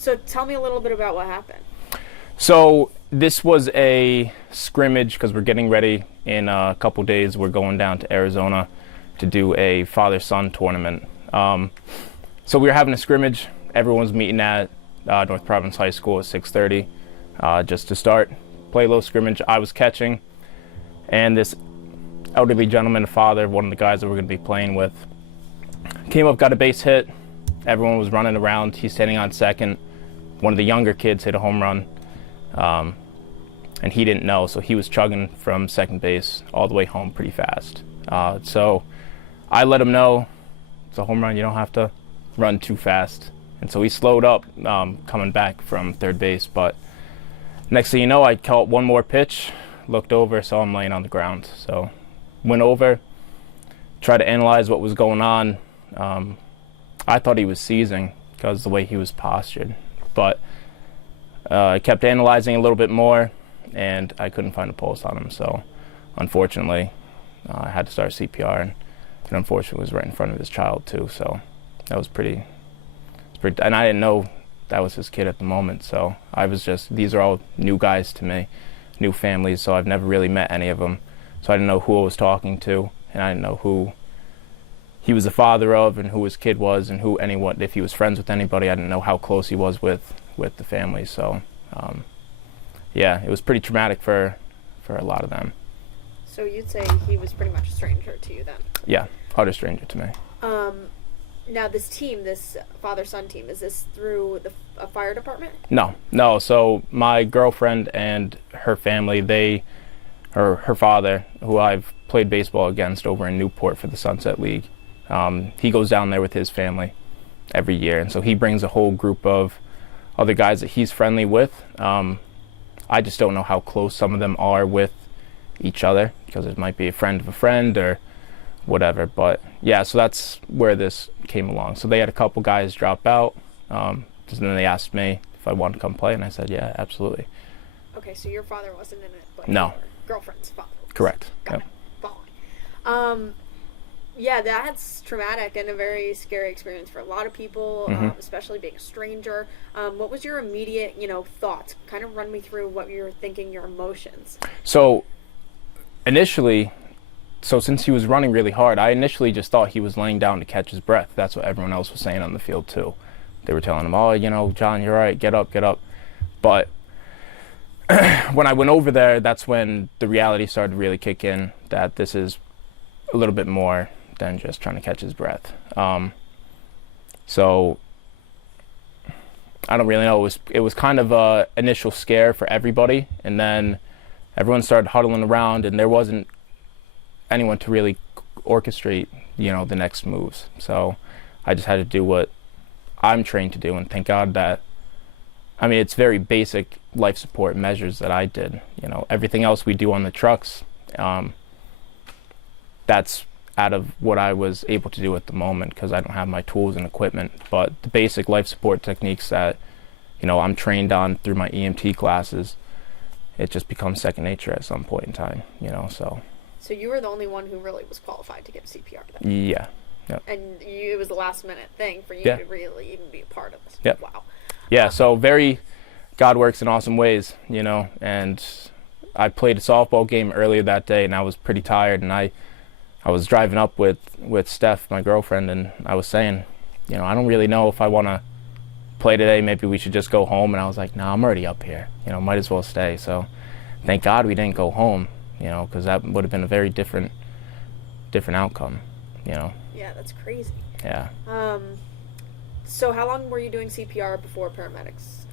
So tell me a little bit about what happened. So this was a scrimmage because we're getting ready in a couple days. We're going down to Arizona to do a father-son tournament. So we were having a scrimmage. Everyone was meeting at North Providence High School at 6:30 just to start, play a little scrimmage. I was catching, and this elderly gentleman, father, one of the guys that we're going to be playing with, came up, got a base hit. Everyone was running around. He's standing on second. One of the younger kids hit a home run, and he didn't know, so he was chugging from second base all the way home pretty fast. So I let him know it's a home run, you don't have to run too fast. And so he slowed up coming back from third base, but next thing you know, I caught one more pitch, looked over, saw him laying on the ground. So went over, tried to analyze what was going on. I thought he was seizing because of the way he was postured, but I kept analyzing a little bit more, and I couldn't find a pulse on him. So unfortunately, I had to start CPR, and unfortunately it was right in front of his child too. So that was pretty, and I didn't know that was his kid at the moment. So I was just, these are all new guys to me, new families, so I've never really met any of them. So I didn't know who I was talking to, and I didn't know who he was the father of and who his kid was and who anyone, if he was friends with anybody. I didn't know how close he was with the family. So yeah, it was pretty traumatic for a lot of them. So you'd say he was pretty much a stranger to you then? Yeah, utter stranger to me. Now this team, this father-son team, is this through a fire department? No. So my girlfriend and her family, her father, who I've played baseball against over in Newport for the Sunset League, he goes down there with his family every year, and so he brings a whole group of other guys that he's friendly with. I just don't know how close some of them are with each other, because it might be a friend of a friend or whatever. But yeah, so that's where this came along. So they had a couple guys drop out, and then they asked me if I wanted to come play, and I said, yeah, absolutely. Okay, so your father wasn't in it, but no. Your girlfriend's father was. Correct. Got Yep. it. Following. Yeah, that's traumatic and a very scary experience for a lot of people, especially being a stranger. What was your immediate, thoughts? Kind of run me through what you were thinking, your emotions. So initially, since he was running really hard, I initially just thought he was laying down to catch his breath. That's what everyone else was saying on the field too. They were telling him, oh, John, you're all right, get up. But when I went over there, that's when the reality started to really kick in, that this is a little bit more than just trying to catch his breath. So I don't really know. It was kind of a initial scare for everybody, and then everyone started huddling around, and there wasn't anyone to really orchestrate, the next moves. So I just had to do what I'm trained to do, and thank God that, it's very basic life support measures that I did. Everything else we do on the trucks, that's out of what I was able to do at the moment, because I don't have my tools and equipment. But the basic life support techniques that, I'm trained on through my EMT classes, it just becomes second nature at some point in time, so. So you were the only one who really was qualified to give CPR then? Yeah. Yep. And it was a last minute thing for you to really even be a part of this. Yep. Wow. Yeah, so God works in awesome ways, and I played a softball game earlier that day, and I was pretty tired, and I was driving up with Steph, my girlfriend, and I was saying, I don't really know if I want to play today. Maybe we should just go home. And I was like, no, I'm already up here. Might as well stay. So thank God we didn't go home, because that would have been a very different outcome, Yeah, that's crazy. Yeah. So how long were you doing CPR before paramedics?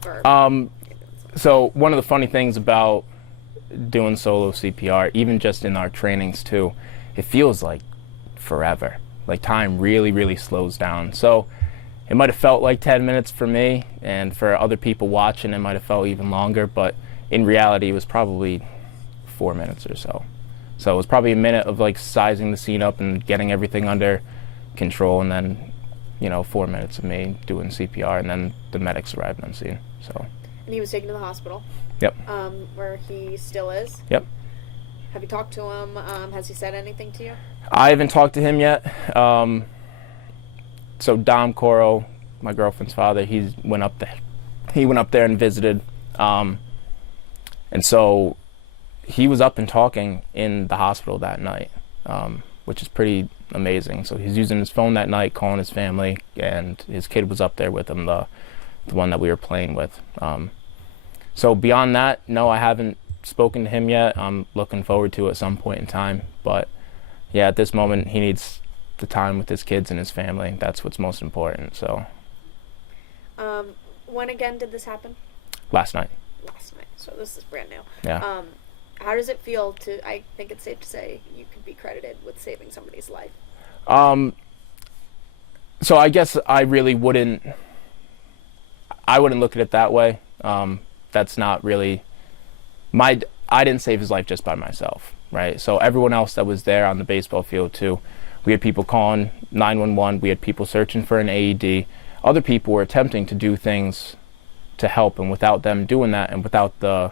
So one of the funny things about doing solo CPR, even just in our trainings too, it feels like forever. Like time really, really slows down. So it might have felt like 10 minutes for me, and for other people watching it might have felt even longer, but in reality it was probably 4 minutes or so. So it was probably a minute of like sizing the scene up and getting everything under control, and then 4 minutes of me doing CPR, and then the medics arrived on scene. So. And he was taken to the hospital. Yep. Where he still is. Yep. Have you talked to him? Has he said anything to you? I haven't talked to him yet. So Dom Coro, my girlfriend's father, he went up to he went up there and visited. And so he was up and talking in the hospital that night, which is pretty amazing. So he's using his phone that night, calling his family, and his kid was up there with him, the one that we were playing with. So beyond that, no, I haven't spoken to him yet. I'm looking forward to it at some point in time. But yeah, at this moment, he needs the time with his kids and his family. That's what's most important. So. When again did this happen? Last night. Last night. So this is brand new. Yeah. How does it feel to, I think it's safe to say, you could be credited with saving somebody's life? So I guess I really wouldn't look at it that way. That's not really I didn't save his life just by myself, right? So everyone else that was there on the baseball field too, we had people calling 911, we had people searching for an AED. Other people were attempting to do things to help, and without them doing that, and without the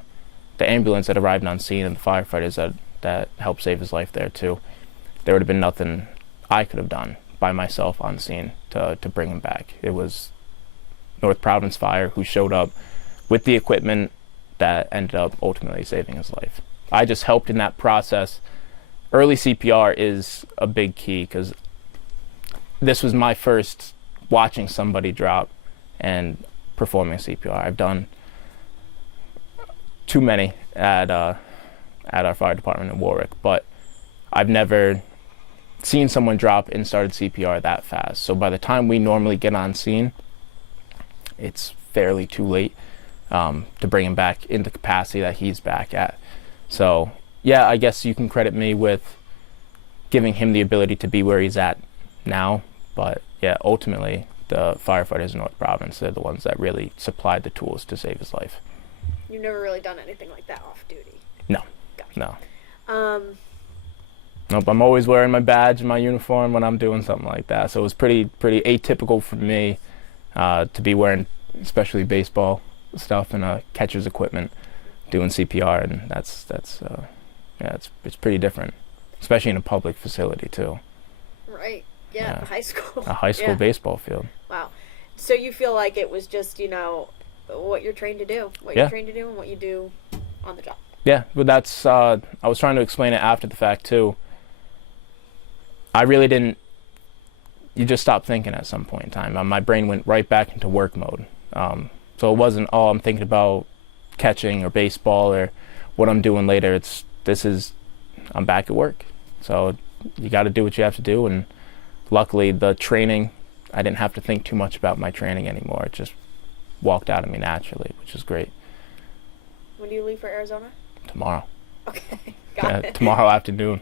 ambulance that arrived on scene and the firefighters that helped save his life there too, there would have been nothing I could have done by myself on scene to bring him back. It was North Providence Fire who showed up with the equipment that ended up ultimately saving his life. I just helped in that process. Early CPR is a big key, because this was my first watching somebody drop and performing CPR. I've done too many at our fire department in Warwick, but I've never seen someone drop and started CPR that fast. So by the time we normally get on scene, it's fairly too late to bring him back in the capacity that he's back at. So yeah, I guess you can credit me with giving him the ability to be where he's at now. But yeah, ultimately the firefighters in North Providence, they're the ones that really supplied the tools to save his life. You've never really done anything like that off duty? No. Gotcha. No. Nope, I'm always wearing my badge and my uniform when I'm doing something like that. So it was pretty atypical for me to be wearing especially baseball stuff and catcher's equipment doing CPR, and that's it's pretty different, especially in a public facility too. Right. Yeah. High school. A high school baseball field. Wow. So you feel like it was just, what you're trained to do, and what you do on the job. Yeah, but that's, I was trying to explain it after the fact too. I really didn't, you just stopped thinking at some point in time. My brain went right back into work mode. So it wasn't, I'm thinking about catching or baseball or what I'm doing later. I'm back at work. So you got to do what you have to do. And luckily the training, I didn't have to think too much about my training anymore. It just walked out of me naturally, which is great. When do you leave for Arizona? Tomorrow. Okay, got it. Tomorrow afternoon.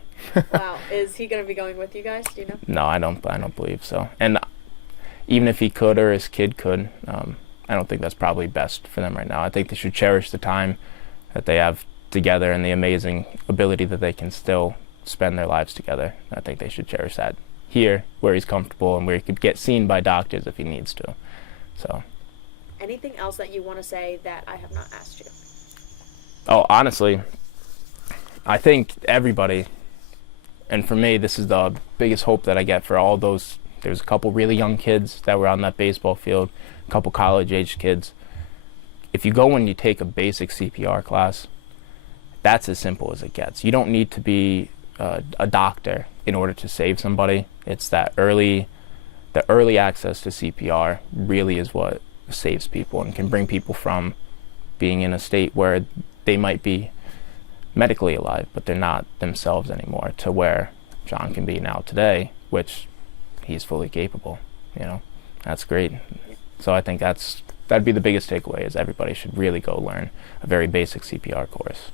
Wow, is he going to be going with you guys? Do you know? No, I don't believe so. And even if he could or his kid could, I don't think that's probably best for them right now. I think they should cherish the time that they have together and the amazing ability that they can still spend their lives together. I think they should cherish that here, where he's comfortable and where he could get seen by doctors if he needs to. So. Anything else that you want to say that I have not asked you? Oh, honestly, I think everybody, and for me, this is the biggest hope that I get for all those. There's a couple really young kids that were on that baseball field, a couple college-aged kids. If you go and you take a basic CPR class, that's as simple as it gets. You don't need to be a doctor in order to save somebody. It's the early access to CPR really is what saves people and can bring people from being in a state where they might be medically alive, but they're not themselves anymore, to where John can be now today, which he's fully capable. That's great. So I think that'd be the biggest takeaway, is everybody should really go learn a very basic CPR course.